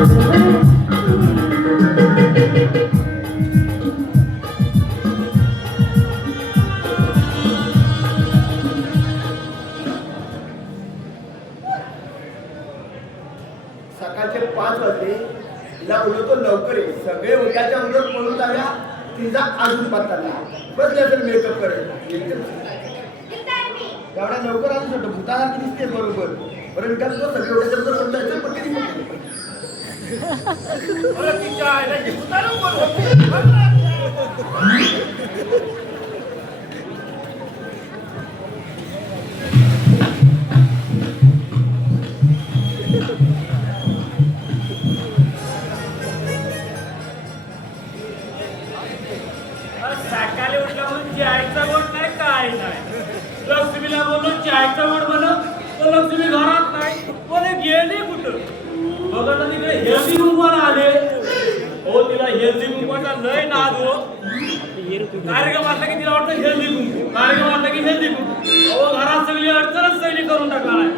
सकाळचे 5 वाजले. तिला बोलतो लवकर ये. सगळे उठाच्या अगोदर पळून जाव्या. तिचा अजून पत्ता नाही. बसल्या तर मेकअप करेल. एवढ्या लवकर आणू शकतो. भूतासारखी दिसते बरोबर. बरं विकास तो सगळे उठाच्या अगोदर पळून जायचं पण किती तिच्या आईला सकाळी उठला म्हणून चायचा गोड नाही काय नाही. लक्ष्मीला बोललो चायचा गोड बनव तर लक्ष्मी घरात नाही. पण गेली कुठं बघा ना तिकडे हेल्दी कुंकवाला आले. हो तिला हेल्दी कुंकवाचा लय नाद हो. कार्यक्रम असला की तिला वाटतं हेल्दी कुंकू. कार्यक्रम असला की हेल्दी कुंकू. अहो घरात सगळी अडचणच सैली करून टाकणार आहे.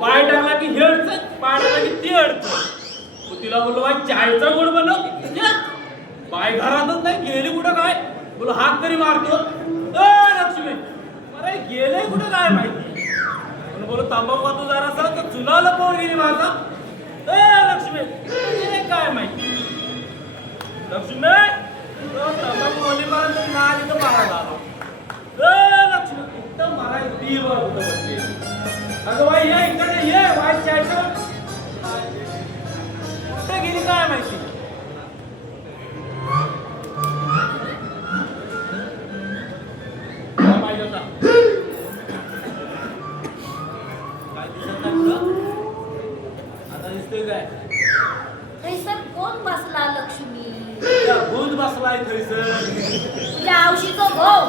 पाय टाकला की हे अडचण, पाय टाकला की ती अडचण. तिला बोललो बाई चायचा गोड बनव. बाय घरातच नाही गेली कुठं काय. बोल हात तरी मारतो. लक्ष्मी अरे गेले कुठं काय माहिती. बोल तंबाखू जरासा तर चुनाला पोर गेली माझा. लक्ष्मी गेले काय माहिती. लक्ष्मी तंबाखू पर्यंत ना तिथं मारायला आला. लक्ष्मी कुठं माराय ती बरं कुठं बसली. अगं बाई ये इकडे ये. वाईट चायचं कुठं गेली काय माहिती. थैसर कोण बसला लक्ष्मी. भूत बसलाय थैसर. तुझ्या औशीचं भाऊ.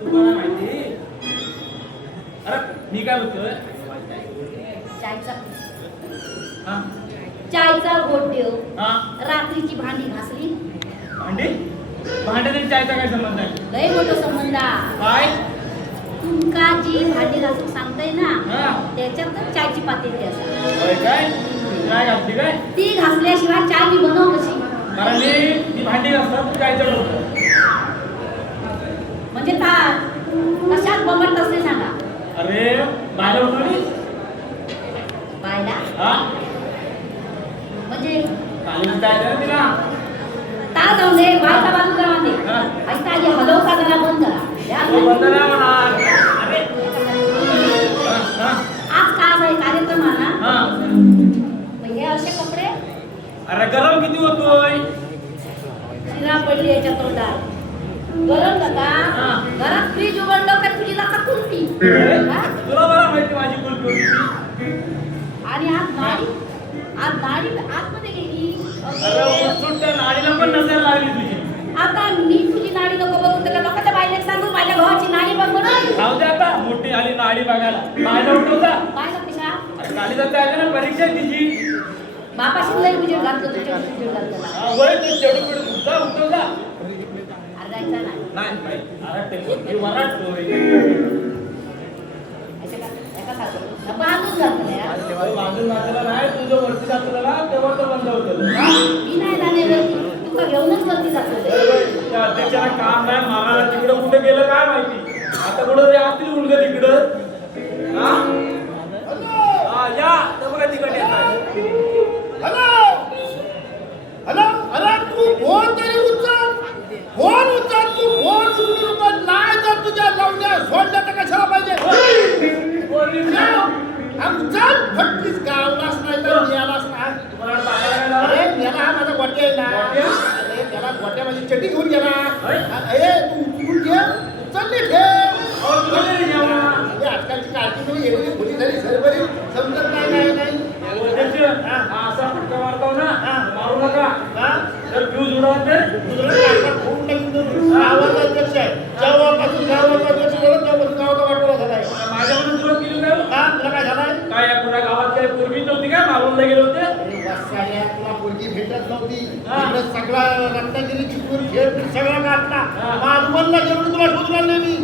तुम्हाला माहिती. अरे मी काय म्हणतोय चायचा गोड देव. हा रात्रीची भांडी घासली. भांडी भांड्याने चायचा काय संबंध आहे. लय मोठं संबंध आहे. काय तुमका जी भांडी घासून सांगताय ना हा त्याच्यातच चायची पातेली असतात. होय काय काय घातली काय. ती घासल्याशिवाय चाय मी बनव कशी. कारण ती भांडी घासतात तू चायचं ठेवतो. म्हणजे काय कशात बमत असते सांगा. अरे बायला उठवली बायला हा म्हणजे कालीन चायचं ना तिला. ता जाऊन दे बायचा बाजू करा दे. हा. ऐका आधी हलव का जरा बंद करा. तो बंद नाही होणार. अरे हा आज काय आहे कार्यक्रम आहे ना. हा मग हे असे कपडे. अरे गरम किती होतोय. शिरा पडली याच्या तोंडात. गरम का हा. घरात फ्रीज उघडलं का तुझी जाता कुलती. तुला बरं माहिती माझी कुलपी. आणि आज नाडी आतमध्ये गेली. अरे सुट्ट्या नाडीला पण नजर लागली तुझी. आता मी तुझी नाडी नको बघू तर लोकांच्या बायला सांगू माझ्या भावाची नाडी बघ म्हणून. राहू दे आता मोठी आली नाडी बघायला. बायला उठवता बायला कशा अरे काली जाता आहे ना परीक्षा आहे तिची. बापाशी लय उजेड घातलं तुझ्या उजेड घातलं. वय तू चढू पिढू तुझा उठवता अर्धायचा नाही. नाही अरे ते वराटतोय. बांधून घातलं यार. बांधून घातलेला नाही तुझं वरती जातो ना तेव्हा तो बंद होतं. मी नाही जाणे तुका घेऊनच वरती जातो. त्या अध्यक्षाला काम नाही मारायला तिकडं कुठे गेलं काय माहिती. आता कुठं तरी असतील मुलगा तिकडं. हा या तर बघा तिकडे येतात. Hello hello. अरे तू फोन तरी उचल. फोन उचल. तू फोन उचलू नको. नाही तर तुझ्या लावण्या सोडल्या तर कशाला पाहिजे. चल फटकीच गावलाच नाही तर मिळालाच नाही. अरे याला हा माझा गोट्या आहे ना. अरे त्याला गोट्या माझी चटी घेऊन गेला. अरे तू उचलून घे. उचलली ठेव. आजकालची कार्टी एवढी खोली झाली सरबरी समजत नाही नाही. असा फटका मारतो ना मारू नका. तर फ्यूज उडवते गावाचा अध्यक्ष आहे. जेव्हापासून गावाचा अध्यक्ष झाला तेव्हापासून गावाचा वाटोळा झालाय. माझ्याकडून सुरुवात केली काय. तुला काय झालाय. काय या पुऱ्या गावात काही पूर्वी नव्हती काय मालवणला गेले होते. तुला पोरगी भेटत नव्हती. सगळा रत्नागिरी चिपळूण खेळ सगळा काढला. माधवनला जेवढं तुला शोधून आणले मी.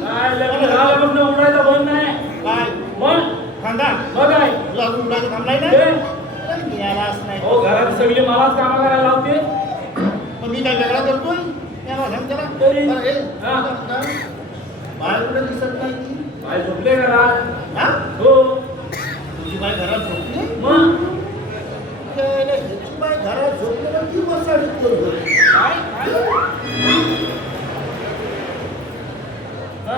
उडायचा बंद नाही काय मग सांगा बघ आहे तुला अजून उडायचं थांबलाय ना. यालाच नाही. हो घरात सगळी मलाच कामं करायला लावते. मग मी काय वेगळा करतोय याला सांग त्याला. तरी- बरं, हे, हा. बाहेर कुठे दिसत नाही ती? बाई झोपले घरात. हा? हो तुझी बाई घरात झोपली? मग ह्याची बाई घरात झोपली ना ती मसाडीत करतो. काय हा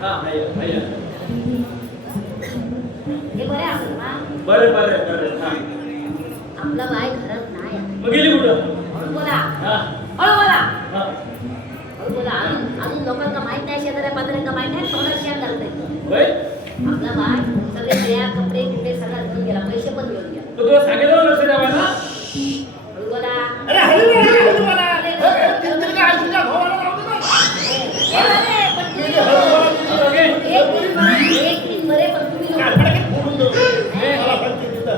हा भैया हे बरे असेल ना बरे बरे बरे हा आपला बाय घरात नाही मग गेली कुठं? हळू बोला हा हळू बोला हा हळू बोला अजून लोकांना माहित नाही शेजाऱ्या पाजाऱ्यांना माहित नाही तोंडात शेण घालतंय होय आपला बाय सगळे तयार कपडे बिपडे सगळं घेऊन गेला पैसे पण घेऊन गेला तो तुला सांगितलं लक्ष द्यावा ना. हळू बोला अरे हळू बोला, हळू बोला. तिला काय आईच्या भावाला लावतो ना? हे बरे, पण तुम्ही एक दिन बरे पण तुम्ही काय नको. फडके फोडून देऊ. मला फडके तिथं.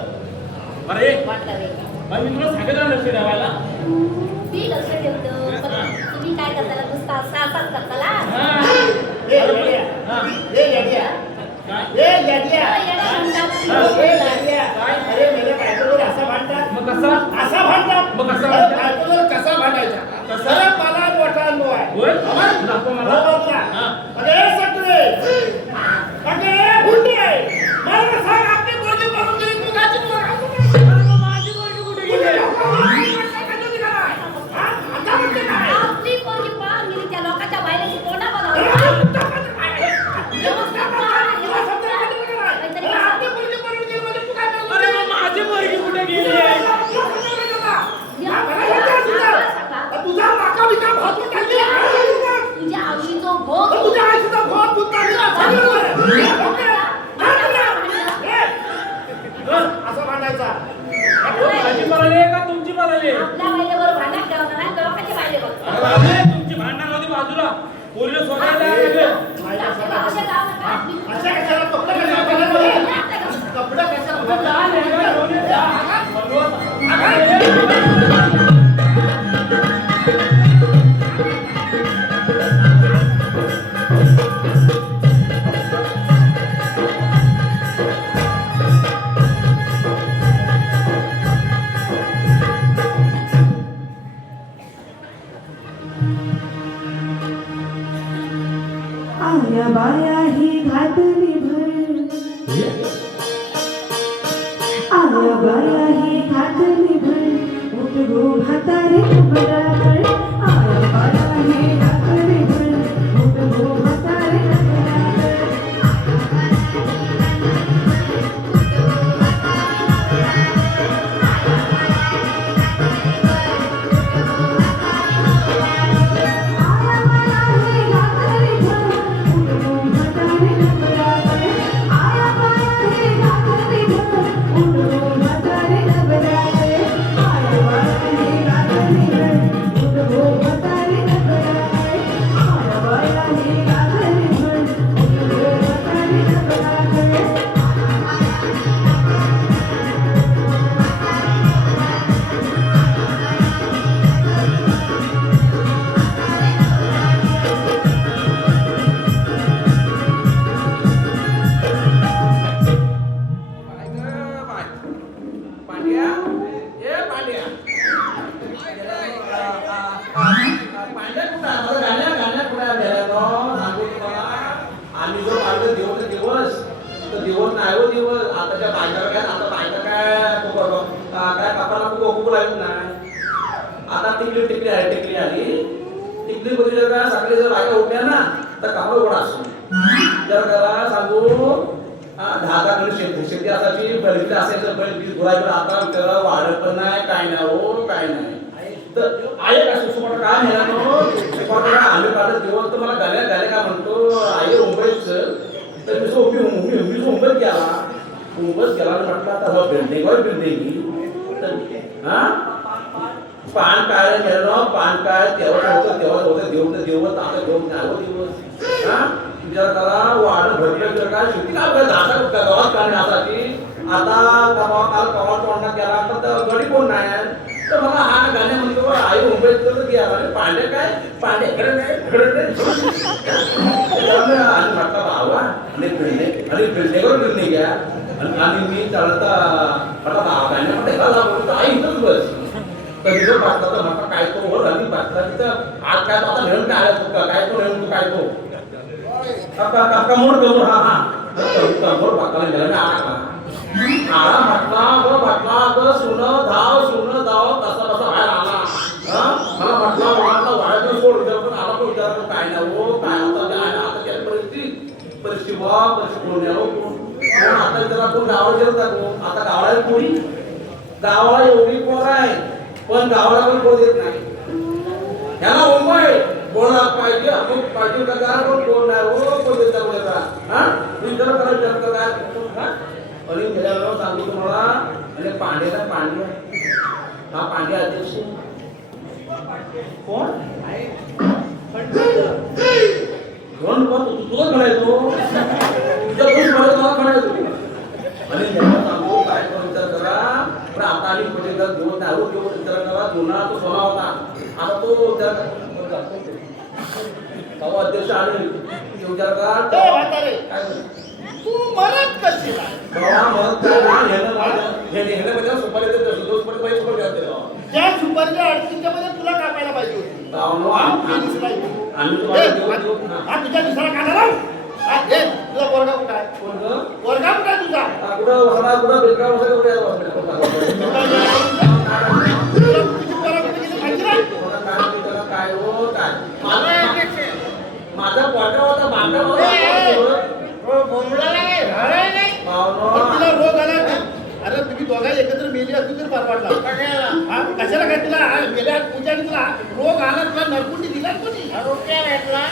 अरे वाटलं रे. मग मी तुला सांगितलं लक्ष द्यावायला. मी लक्ष ठेवतो पण तुम्ही काय करताला नुसता असाच करताला हा ए, येड्या. हा ए, येड्या. काय ए, येड्या. येणं म्हणतात ए, येड्या. अरे मेरे बायकोवर असा भांडतात. मग कसा असा भांडतात. मग कसा अरे भांडतात? बायकोवर कसा भांडायचा? कसा? अरे मला मोठा अनुभव आहे. होय आवाज? दाखव मला. हो, बघ ना. हा. अरे सटवे. अरे हुंडे. मला सांग आपली गोदी करून दिली तू गाची तुला काय करायचं? अरे मग माझी पोरगी कुठे गेली? आता म्हणते काय? आपली पोरगी पळून गेली त्या लोकांच्या बायलेची तोंडा अरे, बनवली आता म्हणते काय? व्यवस्थित पहा, तुला समजलं का व्यवस्थित तुला पहा. काय? काहीतरी अरे, करा. आपली पोरगी पळून गेली म्हणजे तू काय करणार? अरे मग माझी पोरगी कुठे गेली? तुझा नाका बिका भाजून टाकली. तुझ्या आईचो भोग तुझ्या आईचा भोग तू टाकला. असं भांडायचा. माझी पळाली का तुमची पळाली? आपल्या बायलेवर भांडण ठेवणार नाही तर लोकांच्या बायलेवर अरे बापरे, तुमची भांडण होती बाजूला. पोलीस शोधायला लागले. अशा जाऊ नका. अशा कशाला कपडे कशाला घालायचे? कपडे कशाला घालायचे? आया बाया ही घातली भर आया बाया ही घातली भर उठ गो म्हातारे बराबर आया बाया ही घातली भर उठ गो म्हातारे बराबर आम्ही जो पाहिलं दिवस दिवस तर दिवस नाही हो दिवस आताच्या बायका काय आता बायका काय कापाला खूप लागत नाही आता टिकली आली टिकली मध्ये जर का सगळे जर बायका उठल्या ना तर कापड उघडा असतो जर त्याला सांगू 10 कणी शेती असायची बैलकी असायचं बैल गुरायकडे आता त्याला वाढत पण नाही काय नाही हो काय नाही तर आहे का सुसुपट काय नेला सुसुपट आम्ही काढत दिवस तर मला गाल्या का म्हणतो आहे मुंबईच तर मी मुंबईत गेला म्हटलं आता बिल्डिंग तर हा पान काय नेलं पान काय तेव्हा होतं देवत आता देऊ नाही दिवस हा विचार करा वाढ भरलं काय शेती काय गावात काढण्यासाठी आता काल तोंडात गेला तर गडी कोण नाही तर मला हा गाण्या म्हणतो आई मुंबईत तर गेला पांडे काय पांडे म्हटलं भावा आणि बिल्डिंगवर बिल्डिंग घ्या आणि मी चालता गाण्यामध्ये घाला बोलतो आई इथंच बस तर तिथं बसला तर म्हटलं काय तो हो आणि बसला तिथं आज काय तो आता नेऊन काय आला तू काय तो नेऊन तू काय तो काका मोड हा हा मोड बाकाला गेला ना आळा म्हटला ग सुन धाव कसा बाहेर आला मला म्हटला वाळत सोड पण आला पण विचार काय ना हो काय आता त्या परिस्थिती कोण आता त्याला कोण गावाला गेलो जातो आता गावाला कोणी गावाला एवढी पोर आहे पण गावाला पण कोण देत नाही ह्याला मुंबई बोलणार पाहिजे अमुक पाहिजे का काय कोण नाही हो कोण देतात बोलायचा हा विचार करा काय आणि गेल्यावर सांगतो तुम्हाला आणि पांड्याला पांडे हा पांड्या अध्यक्ष कोण कोण तुझं म्हणायचो तुझ्या कोण म्हणायचो म्हणायचो आणि जेव्हा सांगतो काय विचार करा पण आता आम्ही कुठे जर दिवस नाही विचार करा जुना तो सोना होता आता तो विचार करा अध्यक्ष आले विचार करा काय तू मरत कशी त्या सुपारीच्या अडचणीच्या मध्ये तुला कापायला पाहिजे होती तुझ्या दुसरा काढा लाव तुझा वर्गा कुठं आहे वर्गा कुठं आहे तुझा काय हो काय माझा पोटा होता बांधा तिला रोग आला अरे तुम्ही दोघा एकत्र मेली असू तर परवाडला कशाला काय तुला गेल्या पूजाने तुला रोग आला तुला नरकुंडी दिला कोणी भेटला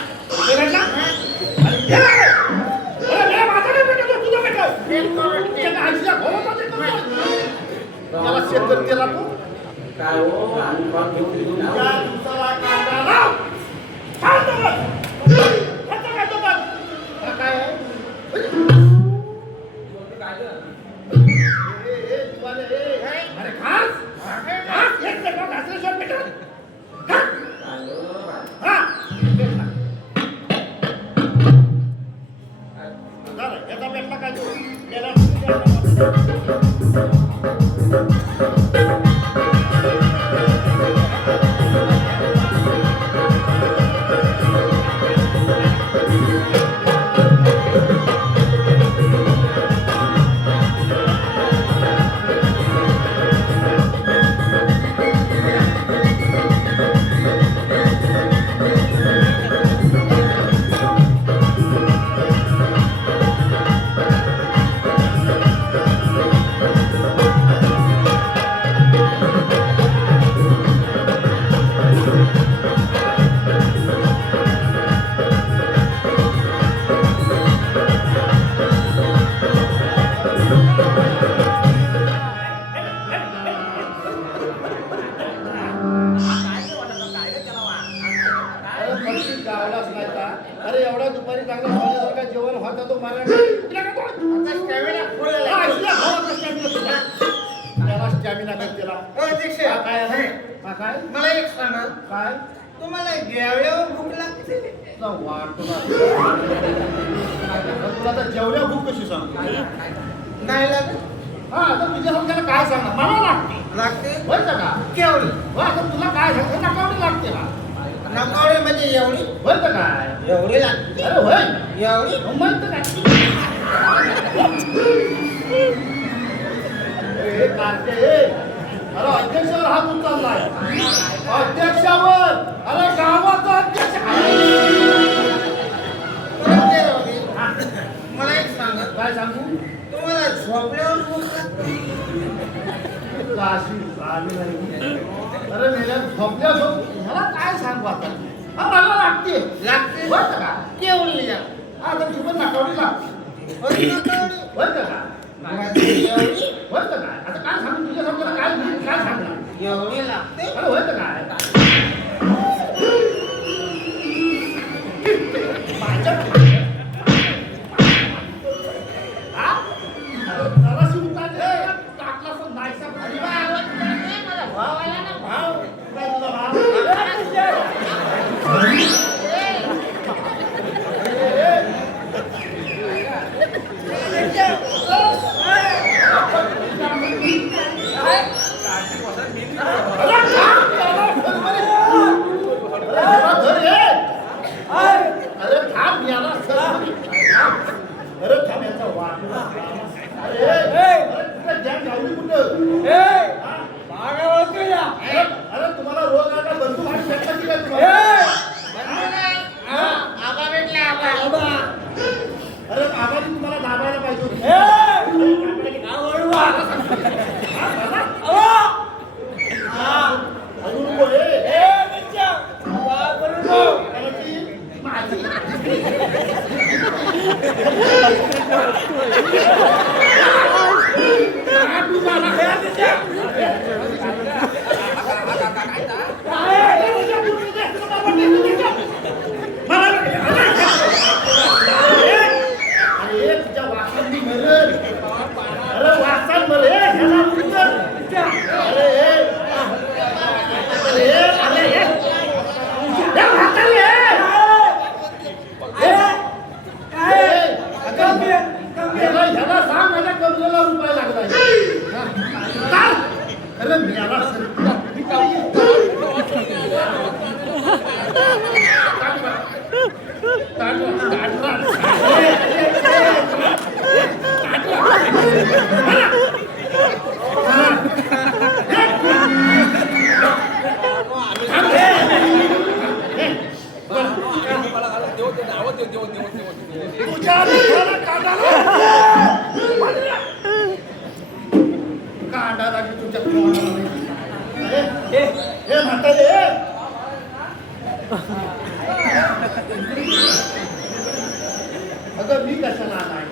त्याला शेतर केला तू काय हो काय अरे खास एक पेटवा घासल्याशिवाय पेटल याचा पेटला काय अरे एवढा दुपारी चांगला सोन्यासारखा जेवण होता तो त्याला स्टॅमिना काय काय मला एक सांगा काय तुम्हाला जेवल्यावर भूक लागते तुला तर जेवढ्या भूक कशी सांगतो नाही लागत हा आता तुझ्या समजायला काय सांगणार मला लागते लागते बरं का केवढी हो आता तुला काय सांगतो नकावडी लागते का नकावडे म्हणजे एवढी बरं काय एवढी लागते अरे होय एवढी म्हणतं काय अरे अध्यक्षावर हात उचललाय अध्यक्षावर अरे गावाचा अध्यक्ष मला एक सांगा काय सांगू तुम्हाला झोपल्यावर भूक लागते अरे मेल्या झोपल्या ह्याला काय सांगू आता हा मला लागते लागते बरं का केवढी हा तर तू पण नाकावडी लागते बरं का एवढी होतं काय आता काय सांगू तुझ्या समजा काय सांगणार एवढी लागते अरे होतं काय जराशी उतारली टाकला पण नाहीसा मला भाव आला ना भाव काय तुझा भाव ए ए, मागं वळतो या. अरे तुम्हाला रोग आला बंधू भाई भेटला की काय ए, तुम्हाला आबा. अरे आबाजी तुम्हाला दाबायला पाहिजे होती. ए, आवडवा. आबा. अजून बोल, ए, बच्चा. आबा, करू नको. अरे ती माझी. अरे तुझ्या वासांनी मरेल. अरे वासान मरेल. ह्याला उचल. अरे ह्याला सांग माझ्या कमरेला रुपये लागला. अरे मी याला कांदा लागली तुमच्या हे म्हातारे अगं मी कशाला आलाय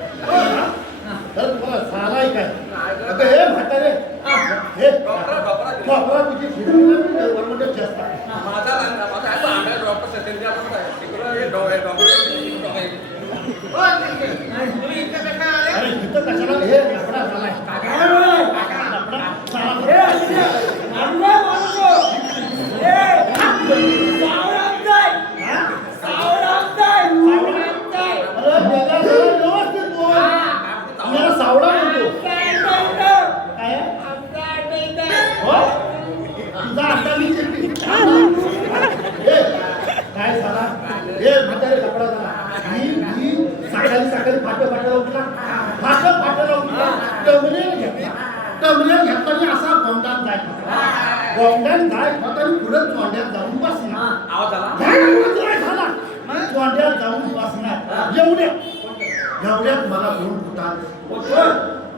तर तुम्हाला झालाय काय अगं हे म्हातारे हे डॉक्टरा तुझी गव्हर्नमेंट जास्त अरे इथं कशाला हे लफडा झालाय सावळा म्हणतो काय तुझा अंडा मी काय झाला हे म्हातारे कपडा झाला मी सकाळी फाटं उठला टमरेल घेतला असा गोंडात जाय म्हातारी पुढे चोंड्यात जाऊन बसणार आवाज आला चोंड्यात जाऊन बसणार एवढ्यात मला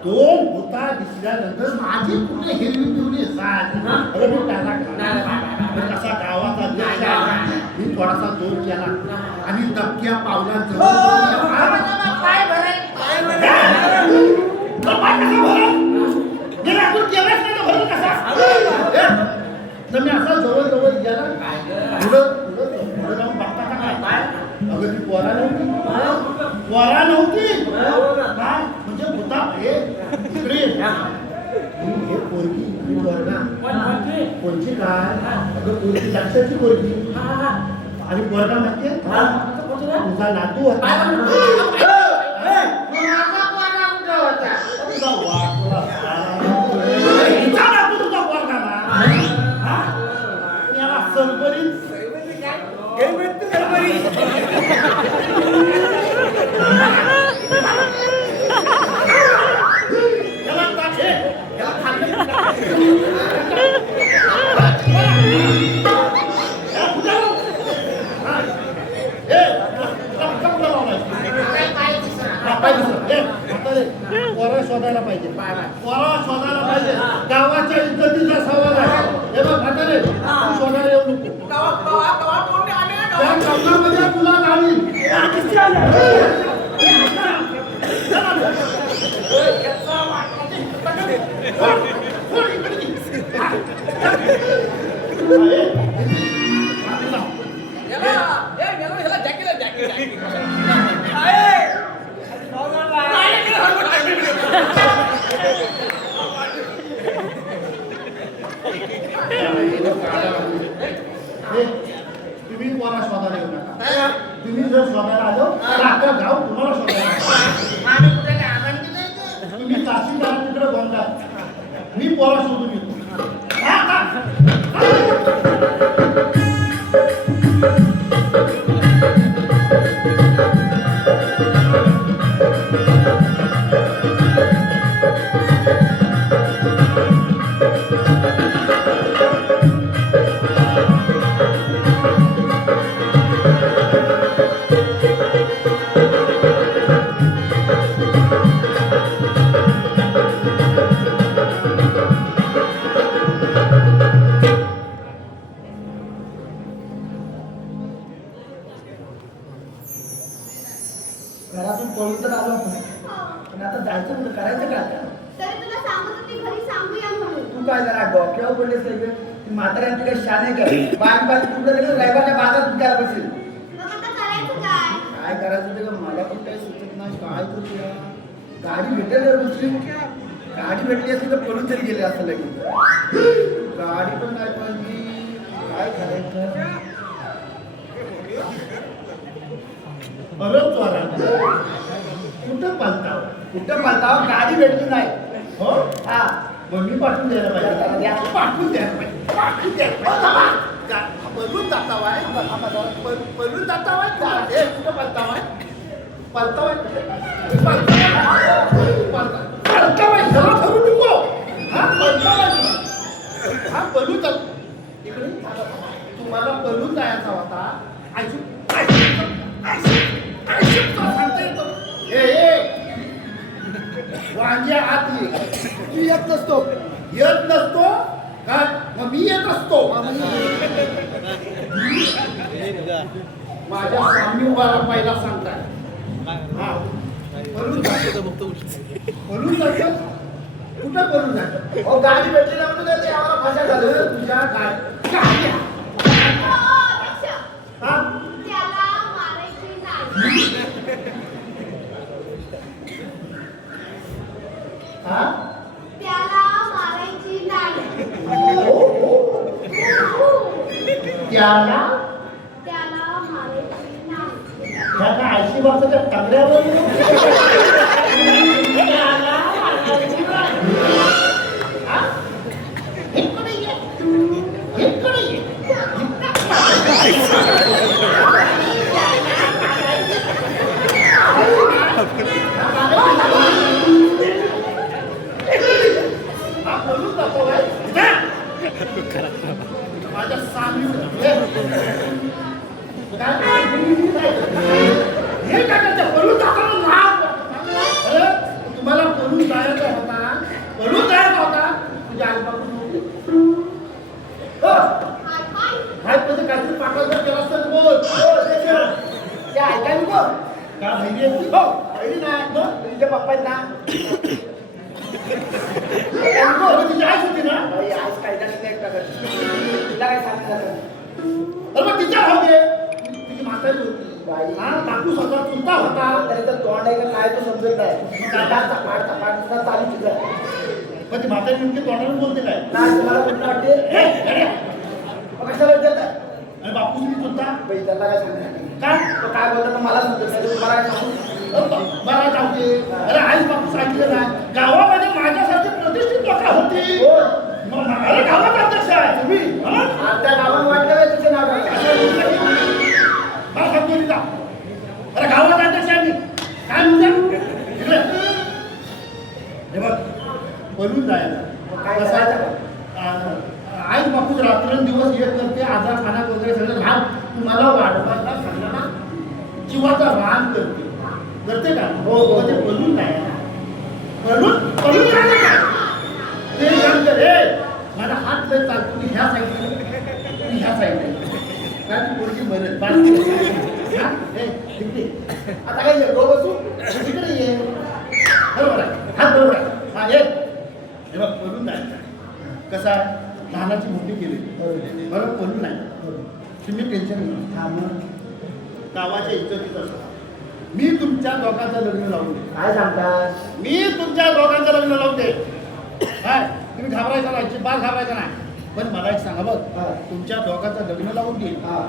2 भुता दिसल्यानंतर माझी कुठे हिरवी पिवली अरे मी त्याला कसा गावाचा अध्यक्ष आहे. मी थोडासा जोर केला आणि दबक्या पावलांचं तर मी असा जवळ गेला पुढं जाऊन बघता का काय अगं ती पोरा नव्हती काय म्हणजे भूता हे इकडे हे पोरगी ही पोरगा कोणची काय अगं पोरगी लक्षाची पोरगी आणि पोरगा माहितीये तुझा नातू होता शोधायला पाहिजे गावाच्या इज्जतीचा सवाल आहे. हे बघ म्हातारे शोधायला येऊ नको त्या कमलामध्ये तुला गावी तुम्ही कोणा शोधायला येऊ नका. तुम्ही जर शोधायला आलो तर आता गाव तुम्हाला शोधायला तुम्ही तहसीलदार तिकडे बोलता मी पोरा शोधून येतो. काय जरा डोक्यावर पडलेस काय गं? ती म्हाताऱ्याने तुला शाने काय बाग कुठं गेलं रविवारच्या बाजारात विकायला बसेल. काय करायचं ते का मला पण काही सुचत नाही. काय करू तुला? गाडी भेटेल जर दुसरी गाडी भेटली असती तर पळून तरी गेले असं लगेच. गाडी पण नाही पाहिजे. काय करायचं? अरे चोरा कुठं पालताव? कुठं पाहता गाडी भेटली नाही. हो हा मग मी पाठवून द्यायला पाहिजे. पाठवून द्यायला पाहिजे. पाठवून द्यायला पाहिजे. पळून जातावाय पळून जातावाय हे कुठं पळतावाय पळतावाय पालतावाय जरा ठरू नको. हा पळतावाय हा पळून जात इकडे तुम्हाला पळून जायचा होता. वांगे आत ये. तू येत नसतो येत नसतो काय मग मी येत असतो. माझ्या सामने उभारा पहिला सांगताय. हा पळून जायचं बोलून जायचं कुठं बोलून जायचं. हो गाडी भेटली ना म्हणून ते आम्हाला भाषा झालं. तुझ्या गाड्या हा हा त्याला ह्या काय 80 वर्षाच्या टंगड्यावर बोलून जातो बाई. माझ्या सामने हे काय करते बोलून जातो ना. अरे तुम्हाला बोलून जायचा होता. बोलून जायचा होता तुझ्या आईबापासून म्हणजे काहीतरी पाठवायचं केलं असतं बोल. ते ऐकायला नको का धैर्य आहे? हो पहिली नाही मग तुझ्या पप्पांना अरे तुझी आईच होती ना. आज काय नाही प्रगत तुला काय सांगितलं. अरे मग तिच्या होते तुझी म्हातारी होती. बाई. हा काकू स्वतः चुलता होता. तरी तर तोंड आहे का काय तो समजत नाही. चपाट चालू तुझं पण ती म्हातारी नेमकी तोंडाने बोलते काय. नाही तुम्हाला कुठं वाटते ए, अरे, मग कशाला विचारताय. आणि बापू तुम्ही चुलता बाई त्याला काय सांगणार काय तो काय बोलतो तर मला समजत नाही. तुम्हाला काय सांगू. बरा जाऊते. अरे आईच बापू सांगितलं ना गावामध्ये माझ्यासारखी प्रतिष्ठित लोक होती. हो. अरे गावात अध्यक्ष आहे तुम्ही. हा? आता गावात वाटलं काय तुझं नाव काय. मला सांगतो तिला. अरे गावात अध्यक्ष आहे मी. काय म्हणते इकडे हे बघ बोलून जायला काय कसं करायचं आहे? आई बापूच रात्रंदिवस एक करते. आजार खानात वगैरे सगळं लहान तुम्हाला वाढवायला सगळं ना जीवाचा रान करते का. हो, हो. ते बोलून जायला बोलून जायला काय ते काम कर. रे माझा हात लय चालतो. मी ह्या साईडने ह्या साईडने काय ती पोरगी मरत हा हे तिकडे आता काय गो बसू तिकडे ये. बरोबर आहे हात बरोबर आहे. हा ये हे बघ बोलून जायचं. कसं आहे लहानाची मोठी केली बरं बोलून नाही. तुम्ही टेन्शन घ्या. गावाच्या इज्जतीत असतात. मी तुमच्या दोघांचं लग्न लावून दे. काय सांगतात. मी तुमच्या दोघांचं लग्न लावून दे. काय तुम्ही घाबरायचं नाही. बाल घाबरायचं नाही. पण मला एक सांगा बघ हा. तुमच्या दोघांचं लग्न लावून दे. हा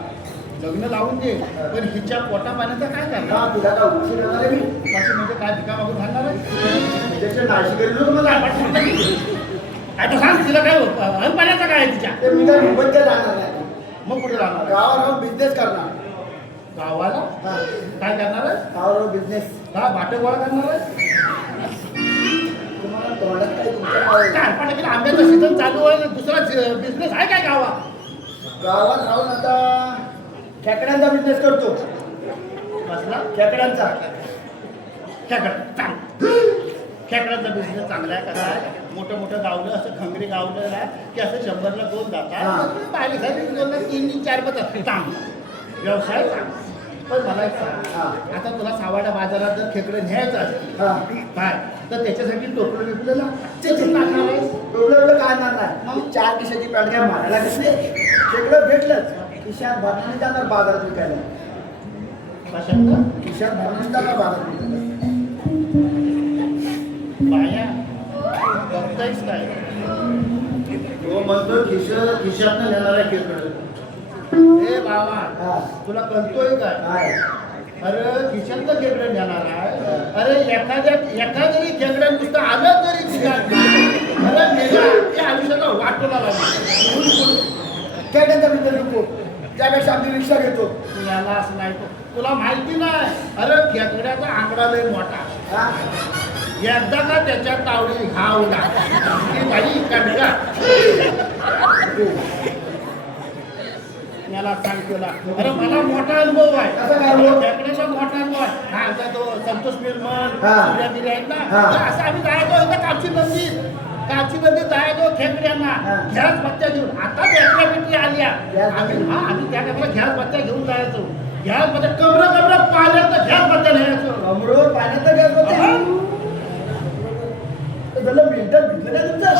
लग्न लावून दे पण हिच्या पोटा पाण्याचं काय करणार. हा, तुला काय उशीर येणार आहे मी असं म्हणजे काय भिका मागून घालणार आहे. त्याच्या नाशी गेलो मग काय तर सांग तिला काय पाण्याचं काय आहे तिच्या. ते मी काय मुंबईत राहणार नाही. मग कुठे राहणार. गावावर राहून बिझनेस करणार. गावाला हा काय करणार आहे. गावावर राहून बिझनेस. का बाटे गोळा करणार आहे. तुम्हाला तोंडात काय तुमच्या काय पण की आंब्याचं सीझन चालू आहे. दुसरा बिझनेस आहे काय गावात. गावात राहून आता खेकड्यांचा बिझनेस करतो. कसला खेकड्यांचा खेकड्यांचा बिझनेस चांगला आहे. कसा आहे मोठं गावलं असं खंगरी गावलं ना की असं 100ला 2 हा. जातात. बारीक आहे 2ला 3 4 पतात चांगला व्यवसाय चांगला. पण मला एक सांग हा. आता तुला सावाड्या बाजारात जर खेकडे न्यायचं असेल हा काय तर त्याच्यासाठी टोपलं बिपलं टाकणार आहेस. एवढं काय नाही 4 खिशाची पॅन्ट काय मारायला घेतली सगळं भेटलंच खिशात भरणाने जाणार बाजारात विकायला कशात खिशात भरणाने जाणार बाजारात विकायला बाया बघतायच काय तो म्हणतो खिशातनं नेणारा खेकडं ए बाबा हा. तुला कळतोय काय काय अरे खिशातलं खेकडं नेणार आहे अरे एखाद्याने खेकडं नुसतं आलं तरी खिशात अरे मेला त्या आयुष्याला वाटोला लागली काय त्यांचा मित्र नको त्यापेक्षा आम्ही रिक्षा घेतो याला असं नाही तुला माहिती नाही अरे खेकड्याचा आंकडा लय मोठा हा? एकदा का त्याच्या तावडी घावला की बाई कंडा याला सांगतो ना अरे मला मोठा अनुभव आहे कसा काय अनुभव? खेकड्याचा मोठा अनुभव आहे हा आता तो संतोष निर्मल हा. सूर्यागिरी आहेत ना हा. तर असं आम्ही जायचो इथं कापची नदीत जायचो खेकड्यांना हा. घ्यास बत्त्या घेऊन आता भेटली आल्या गॅस आम्ही त्या टाइमला घ्यास बत्त्या घेऊन जायचो घ्यास बत्त्या कमरं पाण्यात घ्यास बत्त्या न्यायचो अमरोड पाण्यात तर गॅस होते झालं मिनिटं भिजलं नाही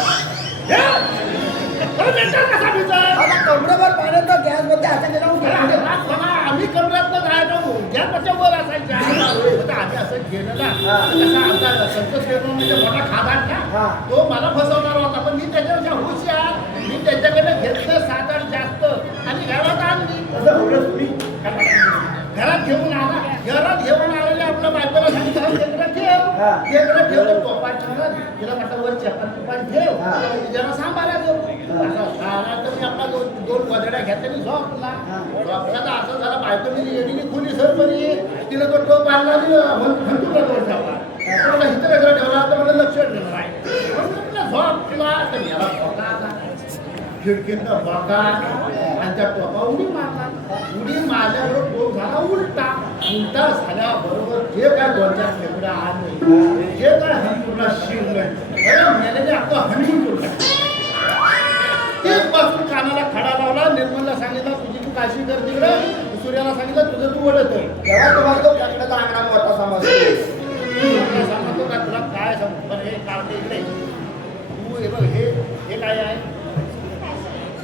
तुमचं कसा भिजत आता कमरेवर पाण्यात तर गॅस मध्ये हातात गेला आम्ही कमऱ्यात जायचो गॅसच्या वर असायच्या आम्ही असं गेलं ना तसा आमचा संतोष निर्मल म्हणजे मोठा खादाट हा. ना तो मला फसवणार होता पण मी त्याच्यापेक्षा हुशार मी त्याच्याकडे घेतलं 7-8 जास्त आणि घरात आणली तसं एवढं तुम्ही घरात घेऊन आलेले आपल्या बायकोला सांगितलं खेकडं ठेव हा. खेकडं ठेवलं टोपायचं तिला म्हटलं वर चप्पल तुपान ठेव हा. जरा सांभाळा देऊ तर मी आपला दोन गोदड्या घेतल्या मी झोपला झोपला असं झालं बायको मी येडीने खुली सर बरी तिला तो टोप आणला म्हणतूला दोन ठेवला मला इथं वेगळं ठेवला तर मला लक्ष देणार आहे म्हणून झोप ठेवा तर याला धोका आला खिडकीतनं बघा आणि त्या टोपा उडी मारल्याबरोबर टोप झाला उलटा झाल्याबरोबर जे काय 2-4 खेकड्या आले जे काय हंतुरला शिरलं अरे मेल्याने आपलं हंतून तुरलं तेच पासून कानाला खडा लावला निर्मलला सांगितलं तुझी तू काशी कर तिकडं सूर्याला सांगितलं तुझं तू वडत तेव्हा तुम्हाला तो काकड्याचा अंगणा मोठा समजतो सांगतो का तुला काय सांगतो पण हे काढते इकडे तू हे बघ हे काय आहे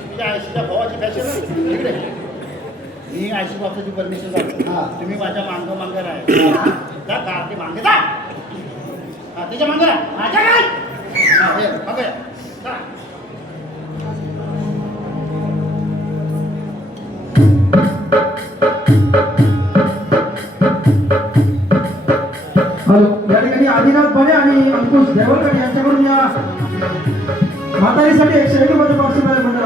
तुझ्या आयशीच्या भावाची फॅशन इकडे मी आयशी बापाची परमिशन जातो हा. तुम्ही माझ्या मांग आहे जा का ते मागे जा हा तिच्या मांग माझ्या काय हा हे मागे जा या ठिकाणी आदिनाथ बने आणि अंकुश देवलकर यांच्याकडून या म्हातारीसाठी 101 बक्षीस मंडळ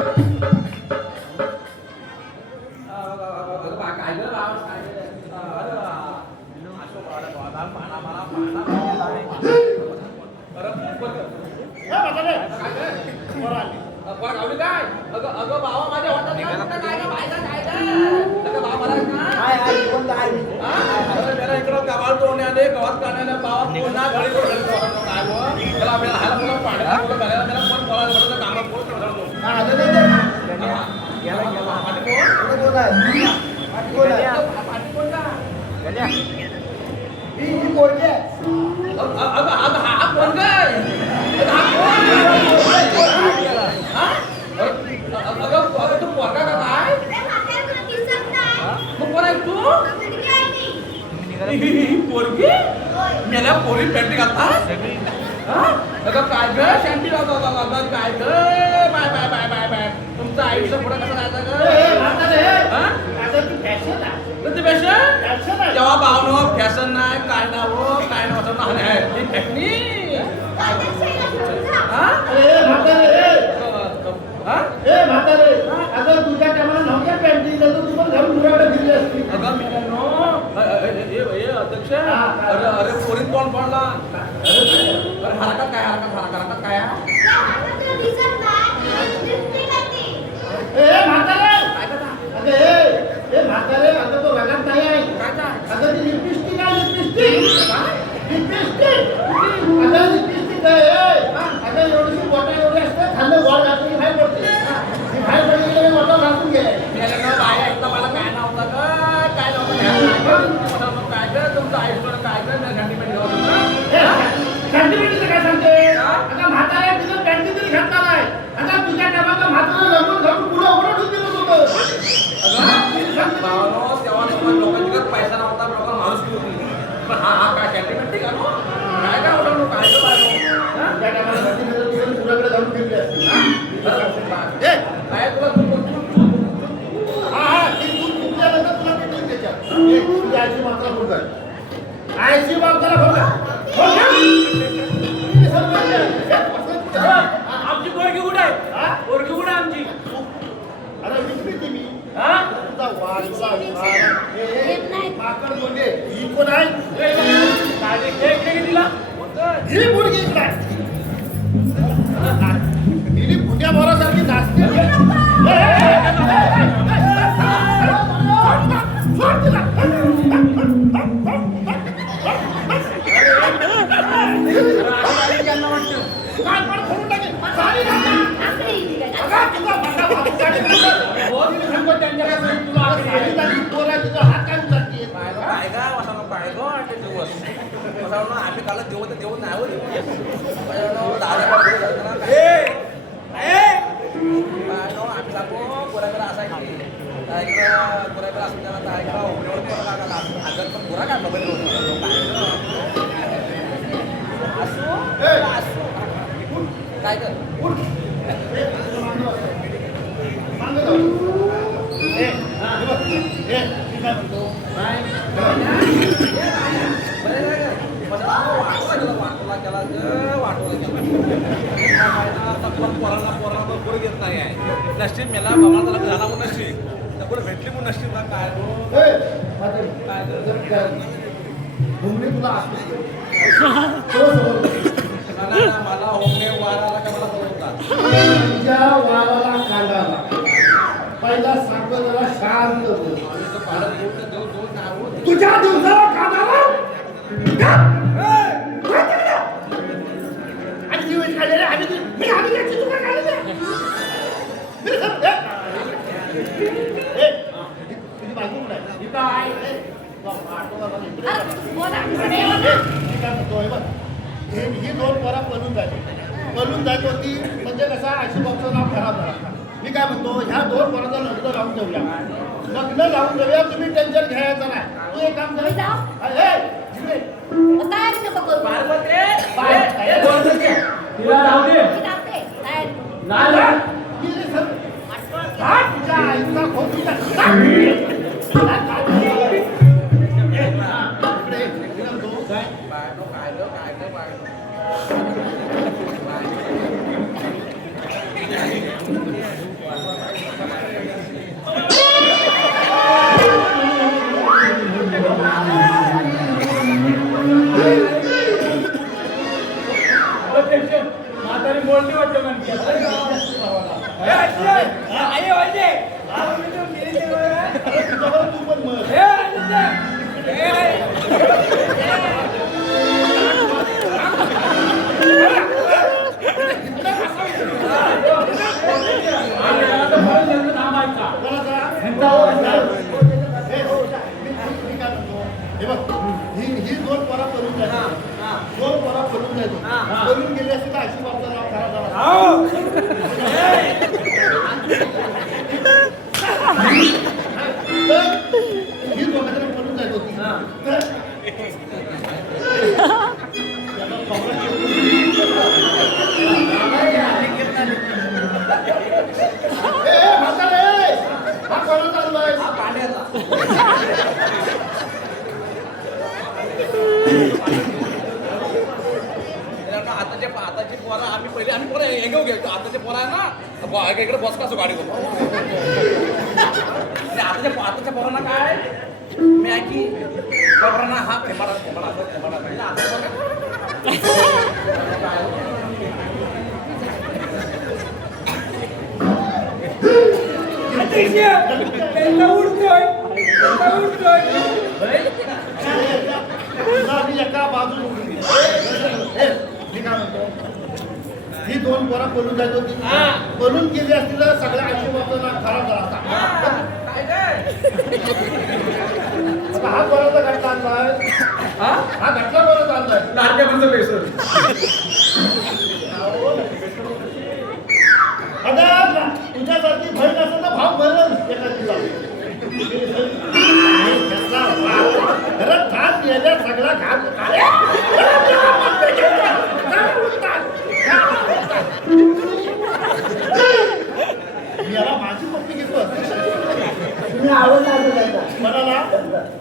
अगं बाबा माझ्या वाटत काय कोणता आहे मी? मेरा इकडं गवाळ तोडण्याने गवात काढण्याने बाबा पुन्हा घरी काय त्याला आपल्याला हायला पुन्हा पाण्यात घालायला त्याला पण बोलायला पडतं कामात पोहोच हा, आलं नाही तर? कोण आहे? कोण आहे? ही पोरगी आहे. हा कोण काय अगं तू पोरगा का काय मग कोण आहे तू पोरगी मेल्या पोरी पेटी घालतात अगं काय ग शांती काय ग बाय तुमचं आयुष्य पुढे कसं फॅशन जेव्हा भावनो फॅशन नाही काय नाव काय नाव ही फॅशनी अगं तुझ्या टायमाला नव्हत्या पॅन्टी तू पण घरून मुलाकडे दिली असती अगं मित्रांनो अध्यक्ष अरे पोरीत कोण पडला अरे हरकत काय म्हातारे अगं तो रगात नाही आहे अगं ती लिपस्टिक आहे लिपस्टिक अगं एवढीशी बोटा एवढी असते खाल्लं गोळ घातली बाहेर पडते बाहेर पडली मोठा घासून गेलाय मला काय नव्हतं काय नव्हतं काय ग तुमचं आयुष्य काय ग काय सांगते अगं म्हातारे हा? पोरगी कुठे आमची अरे विकली ती मी हा तुझा वाढला येत नाही. माकड बोलले ही कोण आहे काळजी घे तिला ही मुलगी इकडे आहे. हिने पुण्या मोरासारखी नाचते सोड तिला. काय पण फोडून टाकेल. साडी घाल. आकडे येते काय? अगं, तुझा बंडा भाऊ साडी घाल. हो तिला सांगतो त्यांच्याकडे जाऊन तुला आकडे साडी घ्यायची. घालून पोरं आहे, तुझा हात काय उचलतीये? काय गा वाटाणा काय गो ते दिवस वाटाणा आम्ही काल देऊ तर देऊ नाही होत काय नो आम्ही लागो कोणाकडे असायची कोणाकडे असून त्याला काय का अगं पण पुरा काय मोबाईल असू काय कर मागं जाऊ. हे बघ. मी काय म्हणतो? नशीब मेला बाबा त्याला झाला म्हणून नशीब पुढे भेटली म्हणून नशीब काय ए, म्हातारी, जर काय घुमली तुला असते. थोडं समोर. मला होणे वाराला का मला बोलवतात तुझ्या वाराला कांडाला पहिला सांगतो जरा शांत बोल. तुझ्या दिवसाला कांडाला आणि दिवस काढलेले आम्ही याची तुला काढलेले तुझी बायको कुठे आहे? इथं आहे. बोला. मी काय म्हणतोय बघ, ही दोन पोरा पळून जायची होती म्हणजे कसा आशीबाबचं नाव खराब झाला. मी काय म्हणतो ह्या दोन पोराचं लग्न लावून देऊया. लग्न लावून देऊया, तुम्ही टेन्शन घ्यायचं नाही. तू एक काम कर. मी जाऊ? हे, जिकडे. तयारी नको करू. तिला राहू दे मी जाते. तयारी. नाही ना. गेले सर. हा, तुझ्या आईचा खोट तुझ्या. इकडे, इकडे म्हणतो. म्हातारी बोलली वाटतं म्हणते तुझ्यावर तू पण मर. ही दोन पोरा पळून जायची. दोन पोरा पळून जायची. पळून गेली असती तर अशी बाबचा नाव खराब झाला. ही दोघांकडे पळून जायची होती. म्हातारे, हा कोणा चाललाय? आताचे पोरा आम्ही पहिले आम्ही पोरं हेंगव घ्यायचो आताचे पोरा आहे ना इकडे बसका असो गाडी आताच्या पोरांना काय मॅगी पोरांना हा खेमाडा एका बाजूला मी काय म्हणतो ही दोन पोरा पळून जायची होती. पळून गेली असती तर सगळ्या आशीर्वादाचा नाव खराब झाला असता. आता हा पोराचा घटना आणलाय. हा घटना पोराचा आणलाय. अगं तुझ्यासारखी बहीण असेल तर भाव भरल एका दिवसात. घरात घात गेल्या सगळा घात याला माझी पप्पी घेतो म्हणाला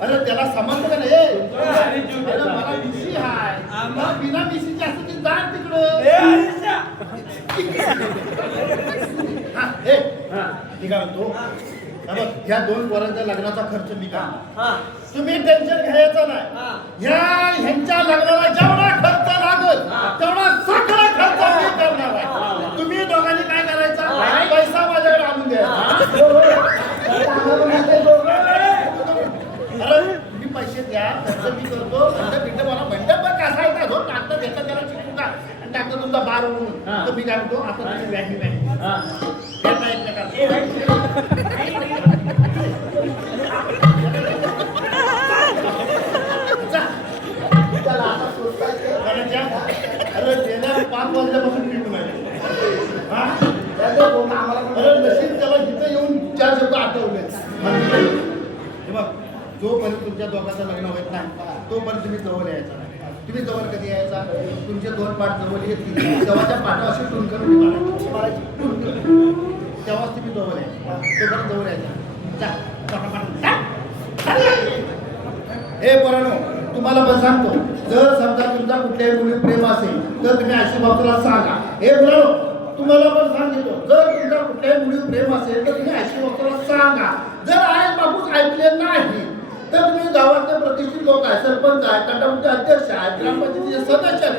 अरे त्याला समजलं का नाही मला मिशी हाय बिना मिशीची असते ती जाण तिकडं मी काय म्हणतो बघ, ह्या 2 पोरांच्या लग्नाचा खर्च मी का हा तुम्ही टेन्शन घ्यायचं हा. नाही ह्यांच्या लग्नाला जेवढा खर्च लागल तेवढा सगळा खर्च मी करणार आहे. तुम्ही दोघांनी काय करायचं पैसा माझ्याकडे आणून द्यायचा. अरे तुम्ही पैसे द्या, खर्च मी करतो. मंडप मला मंडप पण कसा येतात हो, टाकता देतात त्याला चिकू का आणि टाकता तुमचा बार उडून. तर मी काय म्हणतो आता तुम्ही व्यागी अरे गेल्या 5 वाजल्यापासून भेटून आहे. अरे नशीब त्याला इथं येऊन 4 शब्द आठवले. हे बघ, जोपर्यंत तुमच्या दोघांचं लग्न होत नाही तोपर्यंत तुम्ही जवळ यायचा नाही. तुम्ही जवळ कधी यायचा? तुमचे 2 पाठ जवळ येतील तेव्हाच्या पाठा अशी टून करून मारायची तेव्हाच तुम्ही जवळ यायचा. तोपर्यंत जवळ यायचा. जा पाठा जा. हे पोरांनो, तुम्हाला पण सांगतो, जर समजा तुमचा कुठल्याही मुली प्रेम असेल तर तुम्ही आशी बापूला सांगा. हे मुलांनो, तुम्हाला पण सांगितलं, जर तुमचा कुठल्याही मुली प्रेम असेल तर तुम्ही आशी बापूला सांगा. जर आई बापूच ऐकले नाही तर तुम्ही गावातले प्रतिष्ठित लोक आहे, सरपंच आहे, गटाचे अध्यक्ष आहे, ग्रामपंचायतीचे सदस्य आहेत,